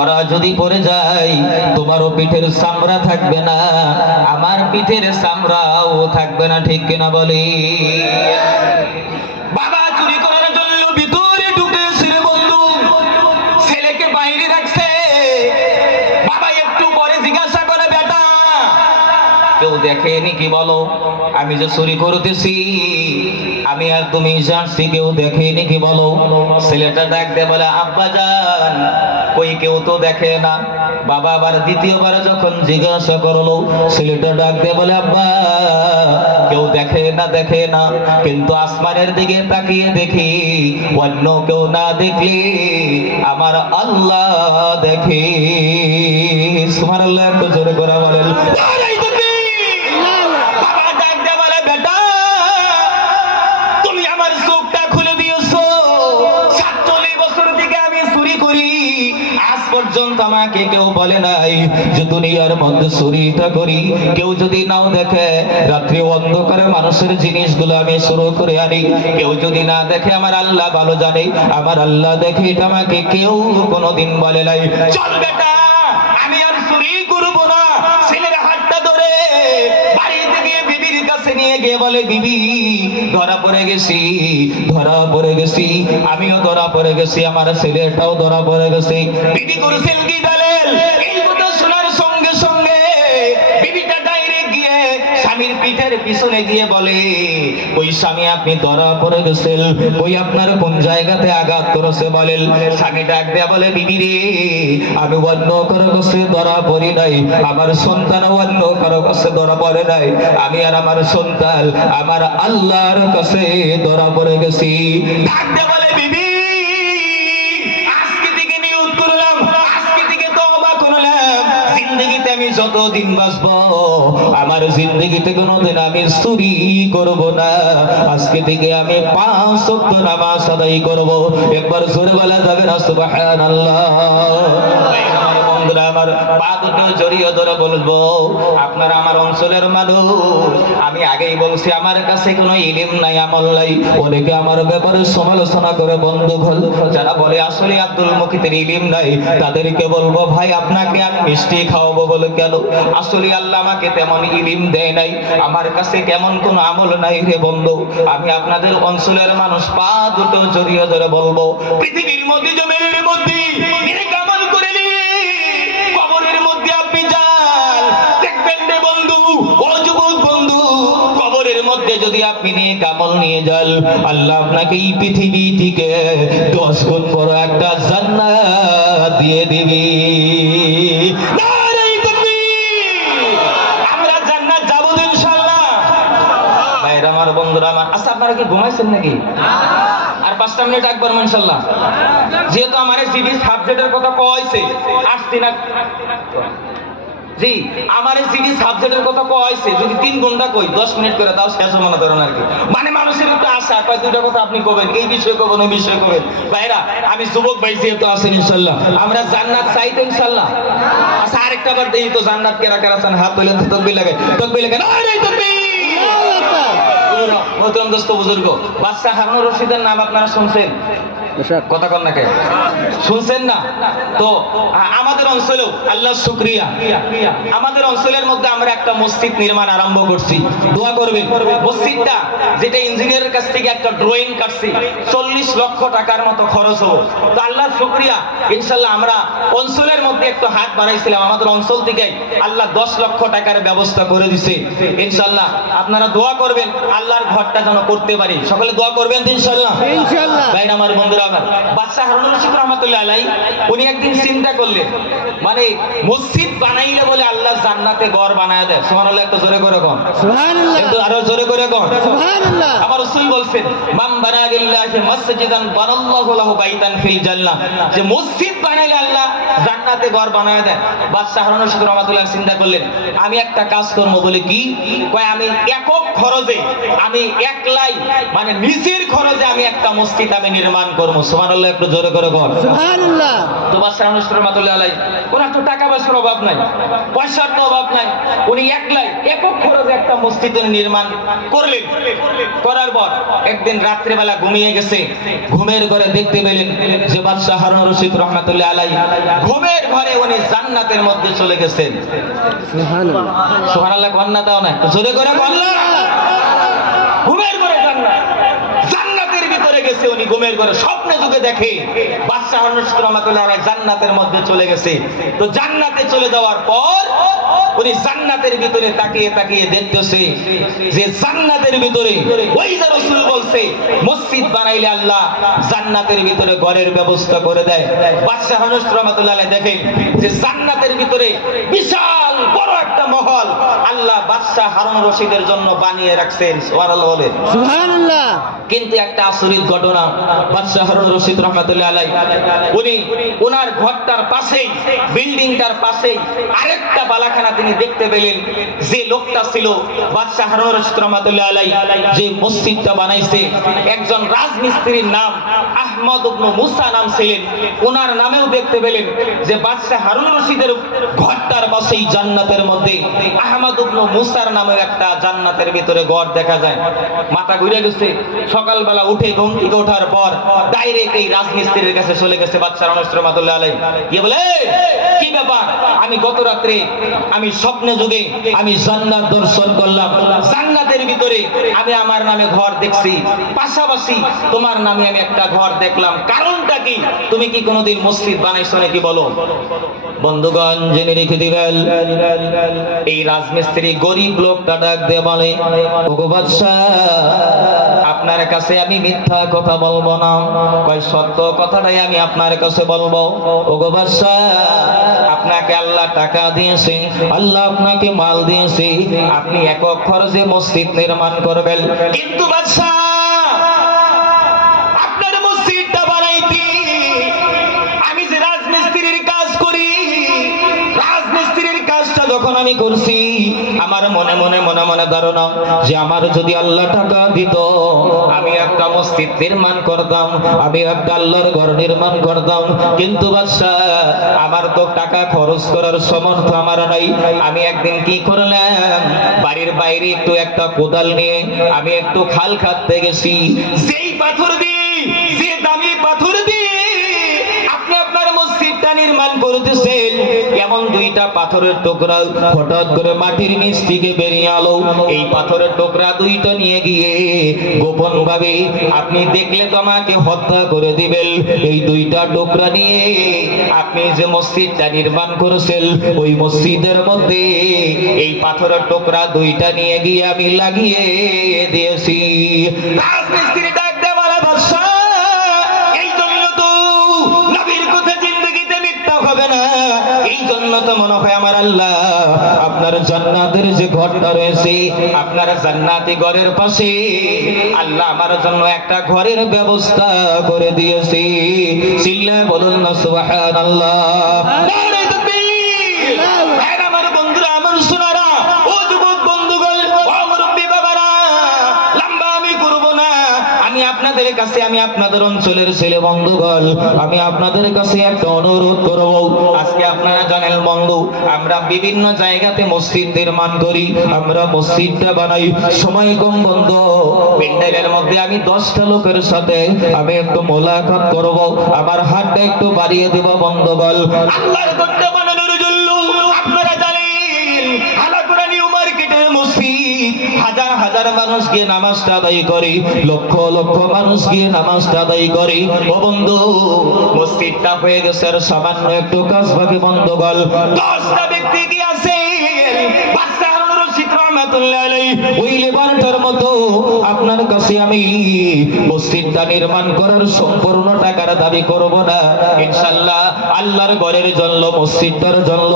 ধরা যদি পড়ে যায় তোমারও পিঠের চামড়া থাকবে না, আমার পিঠের চামড়াও থাকবে না, ঠিক কিনা বলি? বাবা চুরি করার জন্য ভিতরে ঢুকেছে রে বন্ধু, ছেলেকে বাইরে রাখছে। বাবা একটু পরে জিজ্ঞাসা করে, বেটা কেউ দেখেনি কি বলো? আমি যে চুরি করতেছি আমি আর তুমি জানছি, কেউ দেখেনি কি বলো? ছেলেটা ডাক দিয়ে বলে, আব্বা জান কই কেউ তো দেখে না। বাবা আবার দ্বিতীয়বার যখন জিজ্ঞাসা করলো, ছেলেটা ডাক দিয়ে বলে, আব্বা কেউ দেখে না, কিন্তু আসমানের দিকে তাকিয়ে দেখি অন্য কেউ না দেখলে আমার আল্লাহ দেখে। সুবহানাল্লাহ, একটু জোরে করে বলেন। বাবা ডাক দিয়ে বলে, বেটা তুমি আমার চোখটা খুলে দিয়েছো। ৪৭ বছর থেকে আমি চুরি করি, আজ পর্যন্ত আমাকে কেউ বলে নাই যে দুনিয়ার মধ্যে চুরিটা করি। কেউ যদি নাও দেখে, রাত্রি অন্ধকারে মানুষের জিনিসগুলো আমি শুরু করে আনি। কেউ যদি না দেখে, আমার আল্লাহ ভালো জানে, আমার আল্লাহ দেখে, এটা আমাকে কেউ কোনোদিন বলে নাই। চল বেটা আমি আর চুরি করবো না। ছেলের হাতটা ধরে বাড়িতে গিয়ে বিবির কাছে নিয়ে গিয়ে বলে, বিবি ধরা পড়ে গেছি, আমিও ধরা পড়ে গেছি, আমার ছেলেটাও ধরা পড়ে গেছে। বিবি করেছেন কি জানেন? এই কথা শোনার সঙ্গে সঙ্গে বিবিটা ডাইরেক্ট গিয়ে স্বামীর পিঠের পিছনে গিয়ে বলে, ওই স্বামী আপনি ধরা পড়ে গেছেন, ওই আপনার কোন জায়গাতে আঘাত করেছে বলেন। স্বামী ডাক দেয়া বলে, বিবি রে আমি অন্য কারো কাছে ধরা পড়ি নাই, আমার সন্তান অন্য কারো কাছে ধরা পড়ে নাই, আমি আর আমার সন্তান আমার আল্লাহর কাছে ধরা পড়ে গেছি। ডাক দেয়া বলে, বিবি আজকে থেকে নিয়ত করলাম, আজকে থেকে তওবা করলাম, জিন্দেগিতে আমি যতদিন বাঁচবো আমার জিন্দেগিতে কোনোদিন আমি চুরি করব না। আজকে থেকে আমি 5 ওয়াক্ত নামাজ আদায় করব। একবার জোরে বলা যাবে না সুবহানাল্লাহ? আমার বন্ধুরা, আমার পা দুটো জড়িয়ে ধরে বলবো, আপনারা আমার অঞ্চলের মানুষ, আমি আগেই বলছি আমার কাছে কোনো ইলম নাই, আমল নাই। অনেকে আমার ব্যাপারে সমালোচনা করে বন্ধুগণ, যারা বলে আসলে আব্দুল মুকিতের ইলম নাই, তাদেরকে বলবো, ভাই আপনাকে আমি মিষ্টি খাওয়াবো বলে কেন? আসলে আল্লাহ আমাকে তেমন ইলম দেয় নাই, আমার কাছে কেমন কোন আমল নাই রে বন্ধু। আমি আপনাদের অঞ্চলের মানুষ, পা দুটো জড়িয়ে ধরে বলবো, পৃথিবীর মধ্যে জমিনের মধ্যে নেক আমল করে নি, কবরের মধ্যে আপনি যান, দেখবেন রে বন্ধু, ও যুবক বন্ধু, কবরের মধ্যে যদি আপনি নেক আমল নিয়ে যান, আল্লাহ আপনাকে এই পৃথিবী থেকে 10 গুণ বড় একটা জান্নাত দিয়ে দিবে। আমার বন্ধুরা আমার, আচ্ছা আপনারা কি ঘুমাইছেন নাকি? আর 5টা মিনিট একবার ইনশাআল্লাহ। যেহেতু আমার জিবি সাবজেক্টের কথা কইছে, আসছি না জি, আমার জিবি সাবজেক্টের কথা কইছে, যদি 3 ঘন্টা কই 10 মিনিট করে তাও শেষ মনে করেন আর কি। মানে মানুষের একটু আশা কয়, দুইটা কথা আপনি কবেন, এই বিষয়ে কবেন, ওই বিষয়ে কবেন। ভাইরা আমি যুবক ভাই যেহেতু আছেন ইনশাআল্লাহ, আমরা জান্নাত চাই তো ইনশাআল্লাহ। আচ্ছা আরেকটা বার দেই তো, জান্নাত কেরা কেরা চান? হাত তুলেন তো, তাকবীর লাগাই, নারে তাকবীর। নতুন দোস্ত বুজুর্গ, বাদশা হারুনুর রশিদের নাম আপনারা শুনছেন? কথা কন না কে শুনছেন না? তো আমাদের অঞ্চলেও আল্লাহ শুকরিয়া, আমাদের অঞ্চলের মধ্যে আমরা একটা মসজিদ নির্মাণ আরম্ভ করছি। দোয়া করবেন। মসজিদটা যেটা ইঞ্জিনিয়ারের কাছ থেকে একটা ড্রয়িং কাটছি, 40 লক্ষ টাকার মতো খরচ হলো। তো আল্লাহ শুকরিয়া, ইনশাআল্লাহ আমরা অঞ্চলের মধ্যে একটু হাত বাড়াইছিলাম, আমাদের অঞ্চল থেকে আল্লাহ 10 লক্ষ টাকার ব্যবস্থা করে দিছে। ইনশাআল্লাহ আপনারা দোয়া করবেন আল্লাহর ঘরটা যেন করতে পারি। সকলে দোয়া করবেন ইনশাআল্লাহ। ইনশাআল্লাহ। ভাই আমার বন্ধুরা, বাদশা হারুনুর রশিদ রাহমাতুল্লাহ আলাইহি উনি একদিন চিন্তা করলেন, মানে মসজিদ বানাইলে বলে আল্লাহ জান্নাতে ঘর বানায় দেয়। সুবহানাল্লাহ, একটু জোরে করে কোন সুবহানাল্লাহ, একটু আরো জোরে করে কোন সুবহানাল্লাহ। আমার রাসূল বলেন, মান বানা লিল্লাহি মাসজিদান বানাল্লাহু লাহু বাইতান ফিল জান্নাহ, যে মসজিদ বানাইলে আল্লাহ জান্নাতে ঘর বানায় দেয়। বাদশা হারুনুর রশিদ রাহমাতুল্লাহ চিন্তা করলেন, আমি একটা কাজ করব। বলে কি? কয় আমি একক খরচে, আমি একলাই, মানে নিজের খরচে আমি একটা মসজিদ আমি নির্মাণ করব। সুবহানাল্লাহ, একটু জোরে করে বল সুবহানাল্লাহ। তো বাদশা হারুনুর রশিদ রাহমাতুল্লাহ আলাইহি, ওনার তো টাকা পয়সার অভাব নাই, পয়সার তো অভাব নাই, উনি একলাই একক খরচে একটা মসজিদ নির্মাণ করলেন। করার পর একদিন রাত্রে বেলা ঘুমিয়ে গেছে, ঘুমের ঘরে দেখতে পেলেন যে বাদশা হারুনুর রশিদ রাহমাতুল্লাহ আলাইহি ঘুমের ঘরে উনি জান্নাতের মধ্যে চলে গেছেন। সুবহানাল্লাহ কন্যা দাও না, জোরে করে কন্যা। ঘুমের ঘরে জান্নাত, জান্নাতের ভিতরে গেছে উনি। ঘুমের ঘরে স্বপ্নে যুগে দেখে বাদশাহ রহমাতুল্লাহ আলাইহি জান্নাতের মধ্যে চলে গেছে। তো জান্নাতে চলে যাওয়ার পর উনি জান্নাতের ভিতরে তাকিয়ে তাকিয়ে দেখতেছে যে জান্নাতের ভিতরে ওই যে রাসূল বলছে মসজিদ বানাইলে আল্লাহ জান্নাতের ভিতরে ঘরের ব্যবস্থা করে দেয়। বাদশাহ রহমাতুল্লাহ আলাইহি দেখেন যে জান্নাতের ভিতরে বিশাল বড় একটা মহল আল্লাহ বাদশাহ হারুন রশিদের জন্য বানিয়ে রাখছেন। সুবহানাল্লাহ বলে সুবহানাল্লাহ। কিন্তু একটা আচরিত ঘটনা, বাদশাহ হারুন রশিদ রহমাতুল্লাহ আলাইহি উনি ওনার ঘরটার পাশেই, বিল্ডিংটার পাশেই আরেকটা বালাখানা তিনি দেখতে পেলেন। যে লোকটা ছিল বাদশাহ হারুন রশিদ রহমাতুল্লাহ আলাইহি যে মসজিদটা বানাইছে, একজন রাজমিস্ত্রির নাম আহমদ ইবনে মুসা নাম ছিলেন। ওনার নামেও দেখতে পেলেন যে বাদশাহ হারুন রশিদের ঘরটার পাশেই জান্নাতের মধ্যে আহমদ ইবনে মুসার নামে একটা জান্নাতের ভিতরে ঘর দেখা যায়। মাথা ঘুরে গেছে। সকালবেলা উঠে ঘুম থেকে ওঠার পর ডাইরেক্ট এই রাজমিস্ত্রির কাছে চলে গেছে বাদশাহ রহমাতুল্লাহ আলাইহি। গিয়ে বলে, কি ব্যাপার? আমি গত রাত্রে আমি স্বপ্নে যুগে আমি জান্নাত দর্শন করলাম, জান্নাতের ভিতরে আমি আমার নামে ঘর দেখছি, পাশাপাশি তোমার নামে আমি একটা ঘর দেখলাম, কারণটা কি? তুমি কি কোনোদিন মসজিদ বানাইছো নাকি বলো? বন্ধুগণ জেনে রেখে দিবেন, এই রাজমিস্ত্রি গরিব লোকটা ডাক দিয়ে বলে, ওগো বাদশাহ, আপনার কাছে আমি মিথ্যা কথা বলবো না, কয় সত্য কথাটাই আমি আপনার কাছে বলবো। ওগো বাদশাহ, আপনাকে আল্লাহ টাকা দিয়েছে, আল্লাহ আপনাকে মাল দিয়েছে, আপনি একক খরচে মসজিদ নির্মাণ করবেন। কিন্তু বাদশাহ, আপনার মসজিদটা বানাইতে আমি যে রাজমিস্ত্রির কাজ করি, রাজমিস্ত্রির কাজটা যখন আমি করছি, আমার মনে মনে ধারণা যে আমার যদি আল্লাহ টাকা দিত, আমি একটা মসজিদ নির্মাণ করতাম, আমি একটা আল্লাহর ঘর নির্মাণ করতাম। কিন্তু বাদশাহ, আমার তো টাকা খরচ করার সামর্থ্য আমার নাই। আমি একদিন কি করলাম, বাড়ির বাইরে একটু একটা কোদাল নিয়ে আমি একটু খাল খাদতে গেছি। যেই পাথর দিয়ে, যে দামি পাথর দিয়ে আপনি আপনার মসজিদটা নির্মাণ করতেছেন, এমন দুইটা পাথরের টুকরা হঠাৎ করে মাটির নিচ থেকে বেরিয়ে আলো। এই পাথরের টুকরা দুইটা নিয়ে গিয়ে গোপন ভাবে আপনি দেখলে তো আমাকে হত্যা করে দিবেন। এই দুইটা টুকরা নিয়ে আপনি যে মসজিদটা নির্মাণ করেছেন, ওই মসজিদের মধ্যে এই পাথরের টুকরা দুইটা নিয়ে গিয়ে আমি লাগিয়ে দিয়েছি। রাজমিস্ত্রি ডাক দিয়ে বলে, বাদশাহ, এই জন্য তো নবীর কথা জিন্দেগিতে মিথ্যা হবে না, এই জন্য তো মনে হয় আমার আল্লাহ আপনার জান্নাতের যে ঘরটা রয়েছে, আপনার জান্নাতি ঘরের পাশে আল্লাহ আমার জন্য একটা ঘরের ব্যবস্থা করে দিয়েছে। চিল্লায় বলুন না সুবহানাল্লাহ। নারে তাকবীর। আমার বন্ধুরা, আমার সোনারা, ও যুবক বন্ধুগণ, ও মুরব্বি বাবারা, লম্বা আমি করব না। আমি আপনাদের কাছে, আমি আপনাদের অঞ্চলের ছেলে বন্ধুগণ, আমি আপনাদের কাছে একটা অনুরোধ করব। আজকে আপনারা জানেন বন্ধু, আমরা বিভিন্ন জায়গাতে মসজিদ নির্মাণ করি, আমরা মসজিদটা বানাই, সময় কম বন্ধু। প্যান্ডেলের মধ্যে আমি 10টা লোকের সাথে আমি একটু মোলাকাত করব, আমার হাতটা একটু বাড়িয়ে দেব বন্ধুগণ। আল্লাহর ঘরটা বানানোর জন্য আপনারা জানেন হালাকুড়া নিউ মার্কেটের মসজিদ, হাজার হাজার মানুষ গিয়ে নামাজটা আদায় করে, লক্ষ লক্ষ মানুষ গিয়ে নামাজটা আদায় করে। ও বন্ধু, মসজিদটা হয়ে গেছে আর সামান্য একটু কাজ বাকি বন্ধুগণ। 10টা ব্যক্তি কি আছে বাদশাহ হারুন রশিদ রহমাতুল্লাহ আলাইহি ওই লেবারটার মতো আপনার কাছে আমি মসজিদটা নির্মাণ করার সম্পূর্ণ টাকার দাবি করব না। ইনশাআল্লাহ আল্লাহর ঘরের জন্য, মসজিদটার জন্য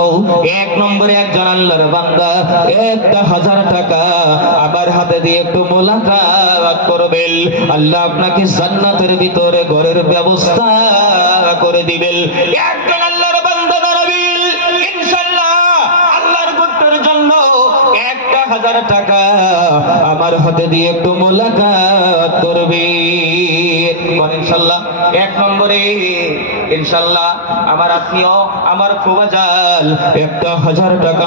এক নম্বরে একজন আল্লাহর বান্দা 1000 টাকা আমার হাতে দিয়ে একটু মোলাকাত করবেন, আল্লাহ আপনাকে জান্নাতের ভিতরে ঘরের ব্যবস্থা করে দিবেন। একজন আল্লাহর বান্দা দাঁড়াবেন, ইনশাআল্লাহ আল্লাহর ঘরের জন্য 1000 টাকা আমার হাতে দিয়ে একটু মোলাকাত করবে ইনশাআল্লাহ। এক নম্বরে ইনশাআল্লাহ আমার আত্মীয়, আমার ফুফাজান 1000 টাকা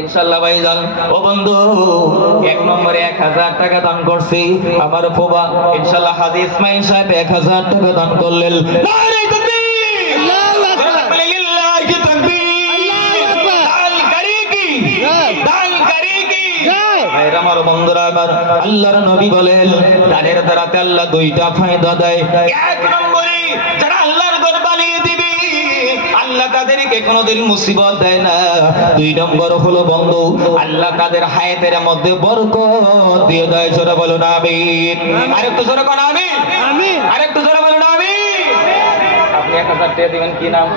ইনশাআল্লাহ ভাইজান। ও বন্ধু, 1 নম্বরে 1000 টাকা দান করছি আমার ফুবা ইনশাআল্লাহ হাজী ইসমাইল সাহেব 1000 টাকা দান করলেন। নারে তাকবীর, আল্লাহু আকবার, লিল্লাহি তাকবীর, আল্লাহু আকবার। দান করি কি, দান করি কি। জয়। ভাইরা আমার, বন্ধুরা আমার, আল্লাহর নবী বলেন দানের দ্বারাতে আল্লাহ দুইটা ফায়দা দেয়। 1 নম্বরে যারা আল্লাহর ঘর বানিয়ে দিবে আল্লাহ তাদেরকে কোনোদিন মুসিবত দেয় না। 2 নম্বর হলো বন্ধু, আল্লাহ তাদের হায়াতের মধ্যে বরকত দিয়ে দেয়। জোরে বলুন আমিন। আরেকটু জোরে কোন আমিন, আমিন। আরেকটু জোরে বলুন আমিন। আপনি 1000 টাকা দিবেন, কি নাম?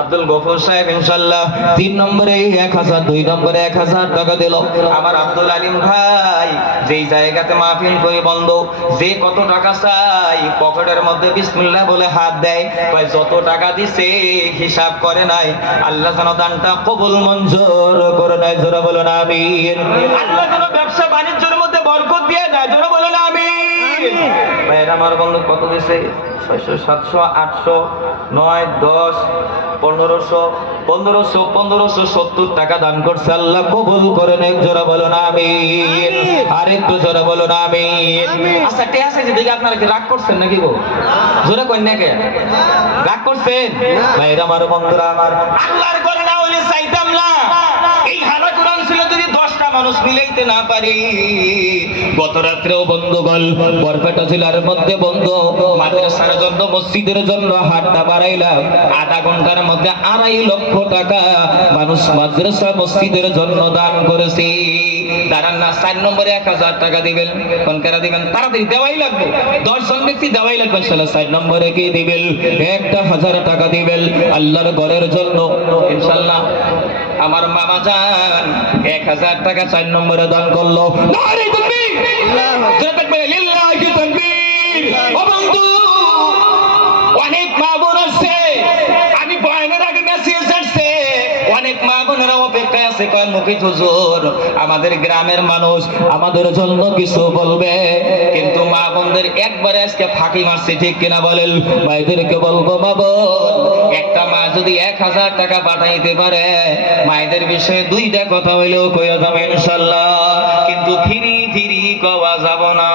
আব্দুল গফুর সাহেব ইনশাআল্লাহ 3 নম্বরে 1000, 2 নম্বরে 1000 টাকা দিল। আমার আব্দুল আলিম ভাই যেই জায়গাতে মাহফিল করে বন্ধ, যে কত টাকা চাই পকেটের মধ্যে বিসমিল্লাহ বলে হাত দেয়, কয় যত টাকা দিছে হিসাব করে নাই, আল্লাহ যেন দানটা কবুল মঞ্জুর করে দেয়। জোরে বলুন আমিন। আল্লাহ যেন ব্যবসা বাণিজ্যের মধ্যে বরকত দিয়ে দেয়। জোরে বলুন আমিন। ভাইরা আমার, বন্ধু কত দিছে? 600, 700, 800, 9, 10, 1500, 1570 টাকা দান করছে। আল্লাহ কবুল করে নেক। জোরে বলুন আমিন। আরেকটু জোরে বলুন আমিন। আচ্ছা, তে আছে যেদিকে আপনারা কি রাগ করছেন নাকি গো? জোরে কই নাকি রাগ করছেন? ভাইরা আমার, বন্ধুরা আমার, আল্লাহর ঘরে না হইলে চাইতাম না এই হালা কোরআন ছিল যদি 10টা মানুষ মিলাইতে না পারি। গত রাত্রেও বন্ধুগণ বরপেটা জেলার মধ্যে বন্ধু মাদ্রাসার জন্য, মসজিদের জন্য হাতটা বাড়াইলাম। আধা ঘন্টার মধ্যে 2.5 লক্ষ টাকা মানুষ মাদ্রাসা মসজিদের জন্য দান করেছে। দাঁড়ান না, 4 নম্বরে 1000 টাকা দিবেন। কোন কারা দিবেন? তাড়াতাড়ি দেওয়াই লাগবে, 10 জন ব্যক্তি দেওয়াই লাগবে ইনশাআল্লাহ। 4 নম্বরে কি দিবেন? 1000 টাকা দিবেন আল্লাহর ঘরের জন্য ইনশাআল্লাহ। আমার মামা জান 1000 টাকা 4 নম্বরে দান করলো। নারে তাকবীর, জোরে তাকবীর, লিল্লাহি তাকবীর। ও বন্ধু, অনেক মা বোন আছে, আমি বয়ানের আগে মেসেজ আসছে, অনেক মা বোনেরা অপেক্ষায় আছে, কয় মুকিত হুজুর আমাদের গ্রামের মানুষ আমাদের জন্য কিছু বলবে, কিন্তু মা বোনদের একবারে আজকে ফাঁকি মারছে, ঠিক কিনা বলেন? ভাইদেরকে বলবো, মা বোন, একটা মা যদি 1000 টাকা পাঠাইতে পারে, মায়েদের বিষয়ে 2টা কথা হইলেও কইয়া যাবে ইনশাআল্লাহ, কিন্তু ফিরি ফিরি কওয়া যাব না,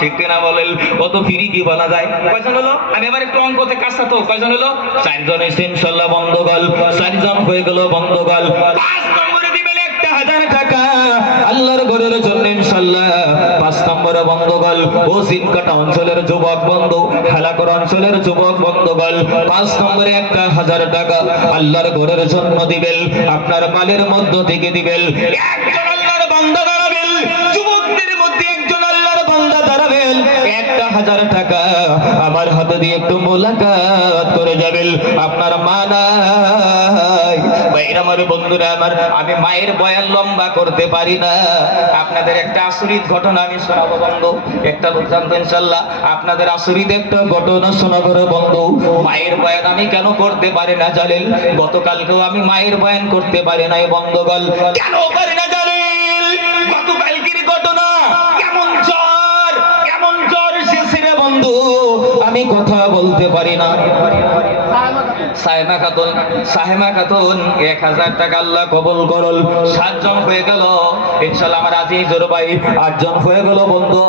ঠিক কিনা বলেন? কত ফিরি কি বলা যায়? কয়জন হলো? আমি এবার একটু অঙ্কতে কাজটা তো কয়জন হলো? 4 জন হইছে ইনশাআল্লাহ বন্ধুগণ। 4 জন হয়ে গেল বন্ধুগণ। 5 নম্বরে দিবেন 1000 টাকা আল্লাহর ঘরের জন্য ইনশাআল্লাহ। 5 নম্বরে বন্ধুগণ, ও সিনকাটা অঞ্চলের যুবক বন্ধু, হালাকর অঞ্চলের যুবক বন্ধুগণ, 5 নম্বরে 1000 টাকা আল্লাহর ঘরের জন্য দিবেন। আপনার মালের মধ্য থেকে দিবেন। একজন আল্লাহর বান্দা দাঁড়াবেন, যুবকদের মধ্যে একজন আল্লাহর বান্দা দাঁড়াবেন, 1000 টাকা আমার হাতে দিয়ে একটু মোলাকাত করে যাবেন। আপনার মা নাই। ভাইরা আমার, বন্ধুরা আমার, আমি মায়ের বয়ান লম্বা করতে পারি না, আপনাদের একটা আচরিত ঘটনা আমি শোনাবো বন্ধু। একটা লোক জানতো ইনশাআল্লাহ, আপনাদের আচরিত একটা ঘটনা শোনাবো রে বন্ধু। মায়ের বয়ান আমি কেন করতে পারি না জানেন? গতকালকেও আমি মায়ের বয়ান করতে পারি নাই বন্ধুগণ। কেন পারি না জানেন? গতকালকের ঘটনা, কেমন জ্বর, কেমন জ্বর এসেছে রে বন্ধু, আমি কথা বলতে পারি না। সাহেমা খাতুন 1000 টাকা আল্লাহ কবুল করল। 7 জন হয়ে গেল ইনশাআল্লাহ। আমার আজিজুর ভাই 8 জন হয়ে গেল বন্ধু।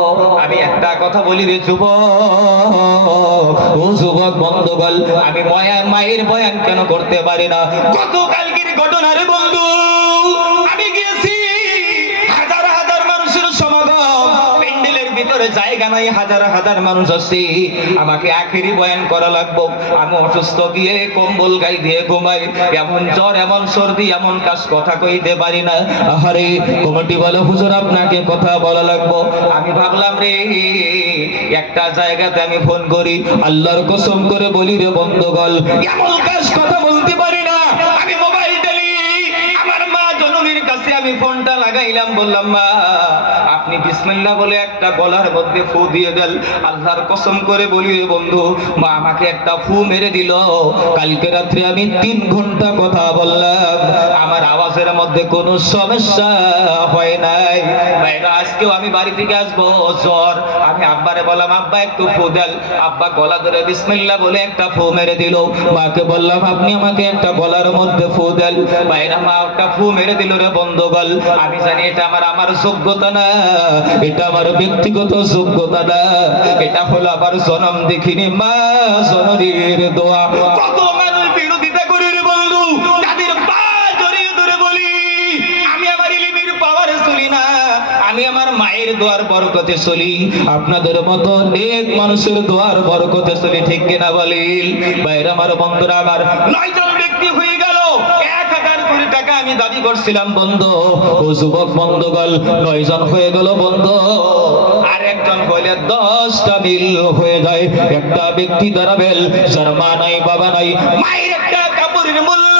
আমি একটা কথা বলি রে যুবক, ও যুবক বন্ধুগণ, আমি মায়ের বয়ান কেন করতে পারি না? গতকালকের ঘটনা রে বন্ধু, আমি গিয়েছি, হাজার হাজার মানুষের সমাগম, প্যান্ডেলের ভিতরে জায়গা নাই, হাজার হাজার মানুষ আছে, আমাকে আখেরি বয়ান করা লাগবে। আমি অসুস্থ, গিয়ে কম্বল গায়ে দিয়ে ঘুমাই, এমন জ্বর, এমন সর্দি, এমন কাজ, কথা কইতে পারি না। আরে কমিটি বলে, হুজুর আপনাকে কথা বলা লাগবে। আমি ভাবলাম রে, একটা জায়গাতে আমি ফোন করি, আল্লাহর কসম করে বলি রে বন্ধুগণ, এমন কাজ কথা বলতে পারি না। আমি মোবাইল টেলি আমার মা জননীর কাছে আমি ফোনটা লাগাই লাগাইলাম, বললাম মা আপনি বিসমিল্লাহ বলে একটা গলার মধ্যে ফু দিয়ে দেন। আল্লাহর কসম করে বলি বন্ধু, মা আমাকে একটা ফু মেরে দিল। কালকে রাত্রে আমি 3 ঘন্টা কথা বললাম, আমার আওয়াজের মধ্যে কোনো সমস্যা হয় নাই। ভাইরা আজকেও আমি বাড়ি থেকে আসবো জ্বর, আমি আব্বারে বললাম আব্বা একটু ফু দেন। আব্বা গলা ধরে বিসমিল্লাহ বলে একটা ফু মেরে দিল। মাকে বললাম আপনি আমাকে একটা গলার মধ্যে ফু দেন। ভাইরা মা একটা ফু মেরে দিল রে বন্ধুগণ। আমি জানি এটা আমার যোগ্যতা না, এটা আমার ব্যক্তিগত যোগ্যতা না, এটা হলো আমার জনম দেখিনি মা জননীর দোয়া। কত মানুষ বিরোধিতা করে রে বন্ধু, তাদের পা জড়িয়ে ধরে বলি আমি আমার ইলমের পাওয়ারে চলি না, আমি আমার মায়ের দোয়ার বরকতে চলি, আপনাদের মতো নেক মানুষের দোয়ার বরকতে চলি, ঠিক কিনা বলেন? ভাইরা আমার বন্ধুরা, আমার 9 জন ব্যক্তি হয়ে গেল। 1000 কোটি টাকা আমি দাবি করছিলাম বন্ধু। ও যুবক বন্ধুগণ, 9 জন হয়ে গেল বন্ধু। আর একজন হইলে 10টা মিল হয়ে যায়। একটা ব্যক্তি দাঁড়াবেন যার মা নাই বাবা নাই, মায়ের একটা কাপড়ের মূল্য,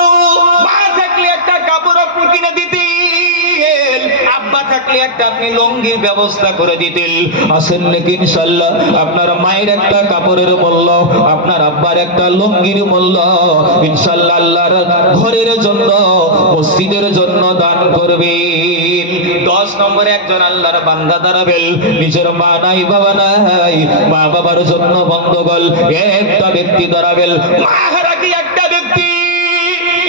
মা থাকলে একটা কাপড় আপনি কিনে দিতেন, আব্বা থাকলে একটা আপনি লঙ্গির ব্যবস্থা করে দিতেন। আসেন নাকি ইনশাআল্লাহ? আপনার মায়ের একটা কাপড়ের মূল্য, আপনার আব্বার একটা লঙ্গির মূল্য ইনশাআল্লাহ আল্লাহর ঘরের জন্য, মসজিদের জন্য দান করবেন। 10 নম্বরে একজন আল্লাহর বান্দা দাঁড়াবেন, নিজের মা নাই বাবা নাই, মা বাবার জন্য বন্ধুগণ একটা ব্যক্তি দাঁড়াবেন। মা হারা কি একটা ব্যক্তি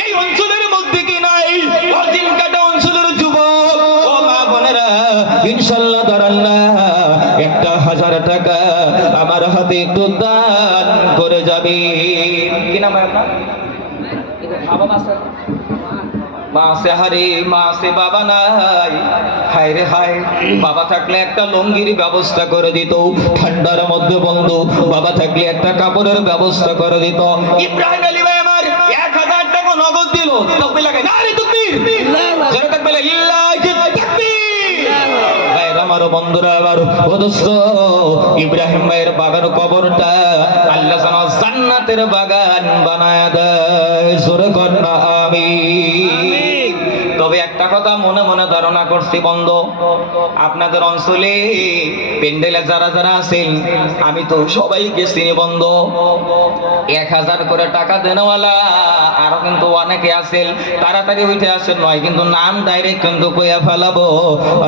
এই অঞ্চলের মধ্যে কি নাই? অর্জিন কাটা অঞ্চলের যুবক ও মা বোনেরা ইনশাআল্লাহ দাঁড়ান না, 1000 টাকা আমার হাতে একটু দান করে যাবে। কি নাম আপনার? মা সে হারে, মা সে বাবা নাই, হায় রে হায়, বাবা থাকলে একটা লঙ্গির ব্যবস্থা করে দিত, ঠান্ডার মধ্যে বন্ধু বাবা থাকলে একটা কাপড়ের ব্যবস্থা করে দিত। ইব্রাহিম আলী ভাই আমার 1000 টাকা নগদ দিল। তাকবীর লাগাই, নারে তাকবীর, যারা তাকবীর লিল্লাহি তাকবীর। ভাইরা আমার বন্ধুরা, আমার দোস্ত ইব্রাহিম ভাইয়ের বাগান কবরটা আল্লাহ যেন জান্নাতের বাগান বানায় দেয়, জোরে কর না আমিন। তবে একটা কথা মনে মনে ধারণা করছি বন্ধু, আপনাদের অঞ্চলে পেন্ডেলে যারা যারা আছেন আমি তো সবাইকে চিনি বন্ধু। 1000 করে টাকা দেনওয়ালা আরো কিন্তু অনেকে আছেন, তাড়াতাড়ি উঠে আসেন নয় কিন্তু নাম ডাইরেক্ট কিন্তু কইয়া ফেলাবো।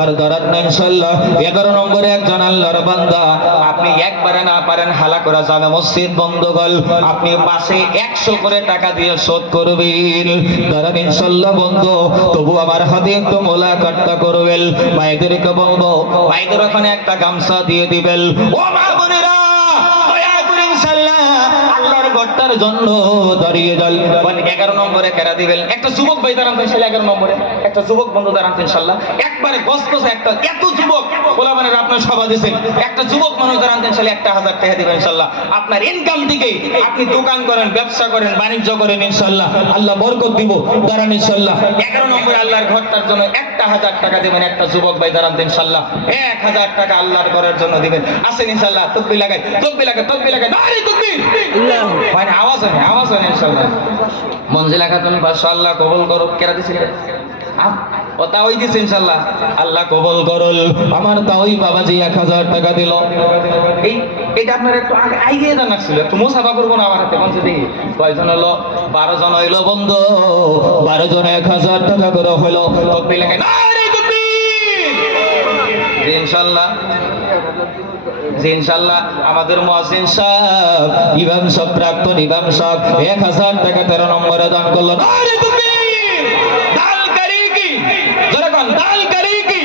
আর ধরার না ইনশাআল্লাহ 11 নম্বরে একজন আল্লাহর বান্দা, আপনি একবারে না পারেন হালা করা জামে মসজিদ বন্ধুগণ আপনি মাসে 100 করে টাকা দিয়ে শোধ করবেন। ধরান ইনশাআল্লাহ বন্ধু, তবু আমার হাতে একটু মোলাকাতটা করবেন। মায়েদেরকে বলবো, মায়েদের ওখানে একটা গামছা দিয়ে দিবেন। ও মা বোনেরা দয়া করে ইনশাআল্লাহ আল্লাহর ঘরটার জন্য দাঁড়িয়ে যান। 11 নম্বরে কেরা দিবেন। একটা যুবক ভাই দাঁড়ান ইনশাআল্লাহ, 11 নম্বরে একটা যুবক বন্ধু দাঁড়ান ইনশাআল্লাহ। একবারে গসগস একটা এত যুবক গোলামানের আপনার সভা দিয়েছেন, একটা যুবক মানুষ দাঁড়ান ইনশাআল্লাহ 1000 টাকা দিবেন ইনশাআল্লাহ। আপনার ইনকাম থেকে আপনি দোকান করেন, ব্যবসা করেন, বাণিজ্য করেন ইনশাআল্লাহ আল্লাহ বরকত দিব। দাঁড়ান ইনশাআল্লাহ 11 নম্বরে আল্লাহর ঘরটার জন্য 1000 টাকা দিবেন। একটা যুবক ভাই দাঁড়ান ইনশাআল্লাহ 1000 টাকা আল্লাহর ঘরের জন্য দিবেন। আসেন ইনশাআল্লাহ, তাকবীর লাগাই, তাকবীর লাগাই, তাকবীর লাগাই, নারে তাকবীর, মানে আওয়াজ হয়, আওয়াজ হয় ইনশাআল্লাহ। মঞ্জিলা খাতুন মাশাআল্লাহ কবুল করুক। কেরা দিছিলেন? ও তাওই দিছে ইনশাআল্লাহ, আল্লাহ কবুল করুন। আমার তাওই বাবাজি 1000 টাকা দিল। এইটা আপনার একটু আগে জানা ছিল, একটু মুসাফা করবো না আমার হাতে মঞ্চে দেখি কয়জন হলো? 12 জন হইলো বন্ধু, 12 জন 1000 টাকা করে হইলো। তাকবীর লাগাই, নারে তাকবীর। ইনশাআল্লাহ ইনশাআল্লাহ আমাদের মুয়াজ্জিন সাহেব, ইমাম সাহেব, প্রাক্তন ইমাম সাহেব 1000 টাকা 13 নম্বরে দান করলো। নারে তাকবীর। দাল করি কি জোরে কোন, দাল করি কি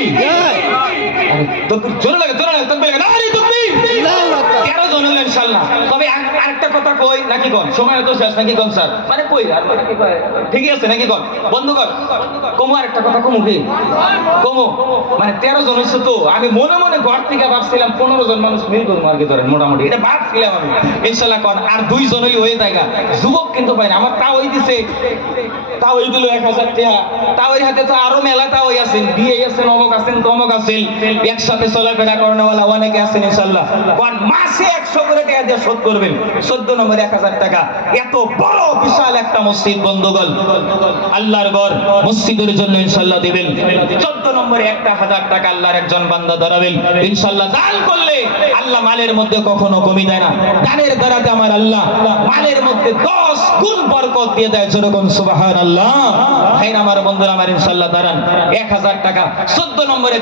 তো জোরে লাগে, জোরে লাগে, তাকবীর লাগে, নারে তাকবীর। 13 জন হলো ইনশাআল্লাহ। তবে আরেকটা কথা কই নাকি কোন সময় তো শেষ নাকি কোন স্যার, মানে কই আর কি কয় ঠিকই আছে নাকি কোন বন্ধুগণ? কমু আরেকটা কথা কমু কি কমু, মানে 13 জন হইছে তো আমি মনে মনে ঘর থেকে ভাবছিলাম 15 জন মানুষ মিল করবো আর কি, ধরেন মোটামুটি এটা ভাবছিলাম আমি ইনশাআল্লাহ। কোন আর 2 জনই হয়ে জায়গা যুবক কিন্তু পাই না, আমার তা ওই দিছে তাও এই দিল 1000 টাকা, তাও এর হাতে তো আরো মেলা তাও আছেন, বিয়ে আছেন, অমক আছেন, তমক আছেন, একসাথে চলাফেরা করানোওয়ালা অনেকে আছেন ইনশাআল্লাহ। কোন মাসে 100 করে টাকা দিয়ে শোধ করবেন। 14 নম্বরে 1000 টাকা। এত বড় বিশাল একটা মসজিদ বন্ধুগণ, আল্লাহর ঘর, মসজিদের জন্য ইনশাআল্লাহ দিবেন। 14 নম্বরে 1000 টাকা আল্লাহর একজন বান্দা ধরাবেন ইনশাআল্লাহ। দান করলে আল্লাহ মালের মধ্যে কখনো কমি দেয় না। দানের দ্বারাতে আমার আল্লাহ মালের মধ্যে 10 গুণ বরকত দিয়ে দেয়। যেরকম সুবহানাল্লাহ। ভাই আমার বন্ধুরা আমার ইনশাআল্লাহ দাঁড়ান। 1000 টাকা 14 নম্বরে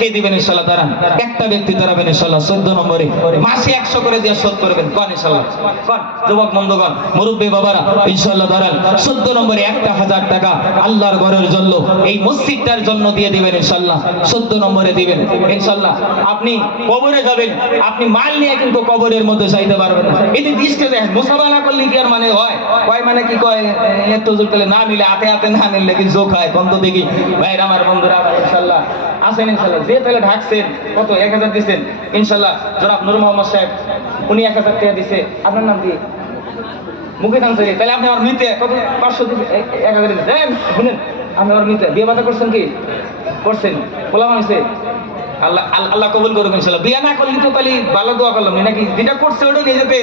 কে দিবেন ইনশাআল্লাহ? দাঁড়ান, একটা ব্যক্তি দাঁড়াবেন ইনশাআল্লাহ 14 নম্বরে, মাসে 100 করে দিয়ে শোধ করবেন। কোন ইনশাআল্লাহ? কোন যুবক বন্ধুগণ, মুরব্বি বাবারা ইনশাআল্লাহ দাঁড়ান। 14 নম্বরে 1000 টাকা আল্লাহর ঘরের জন্য, এই মসজিদটার জন্য দিয়ে দিবেন ইনশাআল্লাহ। 14 নম্বরে দিবেন ইনশাআল্লাহ। আপনি কবরে যাবেন, আপনি মাল নিয়ে কিন্তু কবরের মধ্যে যাইতে পারবেন না। এই যে দৃষ্টি দেখেন, মুসাফা না করলে কি আর মানে হয়? কয় মানে কি কয়, একটু জোর করলে না মিলে, হাতে হাতে না মিললে কি জোক হয়? কোন তো দেখি ভাইরা আমার বন্ধুরা আমার ইনশাআল্লাহ আসেন ইনশাআল্লাহ। যে তাহলে ঢাকছেন কত 1000 দিচ্ছেন ইনশাআল্লাহ। জনাব নূর মোহাম্মদ সাহেব উনি 1000 টাকা দিছে। আপনার নাম কি? মুকিত আনসারী। তাহলে আপনি আমার নিতে কত 500 দিচ্ছেন, 1000 দিচ্ছেন। শুনেন, আপনি আমার নিতে বিয়ে বাধা করছেন কি? করছেন, বলা মানুষে আল্লাহ আল্লাহ কবুল করুন ইনশাআল্লাহ। বিয়ে না করলে তো তাহলে ভালো দোয়া করলাম নাকি? যেটা করছে ওটা নিয়ে যেতে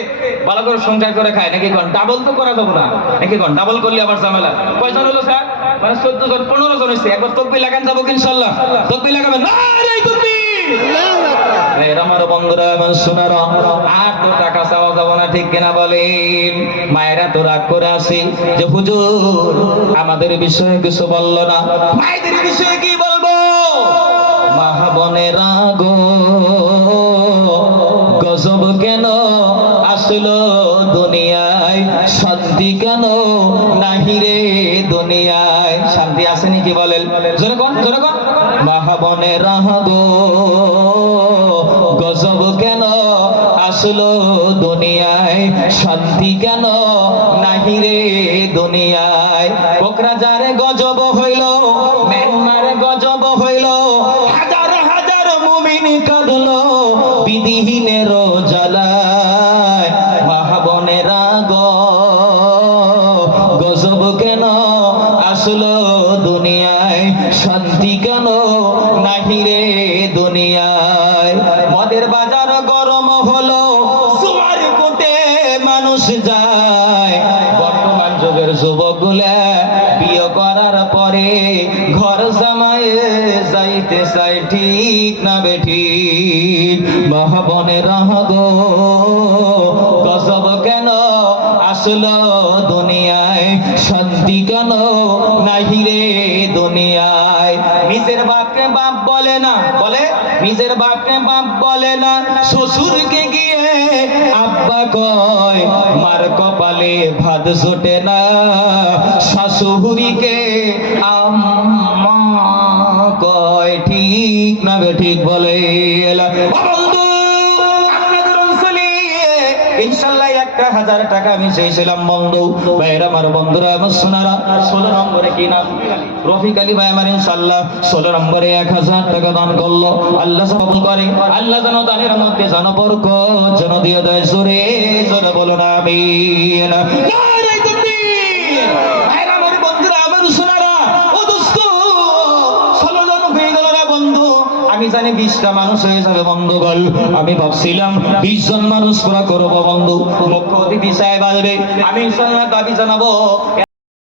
ভালো করে সংসার করে খায় নাকি? কোন ডাবল তো করা যাবো না নাকি? কোন ডাবল করলে আবার ঝামেলা। কয়জন হলো স্যার? মানে 14 জন 15 জন হয়েছে। একবার তকবির লাগান যাবো ইনশাআল্লাহ। তকবির লাগাবেন, নারে তাকবীর। আমার বন্ধুরা আমার সোনারা, আর তো টাকা চাওয়া যাবো না, ঠিক কিনা বলেন? মায়েরা তো রাগ করে আসে যে হুজুর আমাদের বিষয়ে কিছু বললো না। মায়েদের বিষয়ে কি বলবো? মা বোনেরা গো, গজব কেন আসলো দুনিয়ায়, শান্তি কেন নাহি রে দুনিয়ায়? শান্তি আছে নাকি বলেন? জোরে কোন, জোরে কোন। মা বোনেরা গো, গজব কেন আসলো দুনিয়ায়, শান্তি কেন নাহি রে দুনিয়ায়? কোকরাঝারে গজব হইল, মেঘনারে গজব হইল, হাজার হাজার মুমিন কাঁদলো বিধিহীনের জ্বালায়। মা বোনেরা গো, গজব কেন আসলো দুনিয়ায়, শান্তি কেন নাহি রে দুনিয়ায়? মদের বাজার গরম হলো, জুয়ার কোটে মানুষ যায়। বর্তমান যুগের যুবকগুলা বিয়ে করার পরে ঘর জামায়ে যাইতে চাই, ঠিক না বেঠিক? মা বোনেরা গো, গজব কেন আসলো দুনিয়ায়, শান্তি কেন নাহি রে দুনিয়ায়? নিজের বাপকে বাপ বলে না, বলে নিজের বাপকে বাপ বলে না, শ্বশুরকে গিয়ে আব্বা কয়, মার কপালে ভাত জোটে না, শাশুড়িকে আম্মা কয়, ঠিক না ঠিক বলে? বন্ধু আপনাদের অঞ্চলে ইনশাআল্লাহ 1000 টাকা আমি চেয়েছিলাম বন্ধু। ভাইরা আমার বন্ধুরা আমার সোনারা, 16 নম্বরে কি নাম? রফিক আলী ভাই আমার ইনশাআল্লাহ 16 নম্বরে 1000 টাকা দান করলো। আল্লাহ কবুল করে, আল্লাহ যেন দানের মধ্যে যেন বরকত যেন দিয়ে দেয়। জোরে জোরে বলুন আমিন। নারে তাকবীর। ভাইরা আমার বন্ধুরা আমার সোনারা, ও দোস্ত 16 জন হয়ে গেল না বন্ধু? আমি জানি 20টা মানুষ হয়ে যাবে বন্ধুগণ। আমি ভাবছিলাম 20 জন মানুষ পুরা করবো বন্ধু। মুখ্য অতিথি সাহেব আসবে, আমি ইনশাআল্লাহ দাবি জানাবো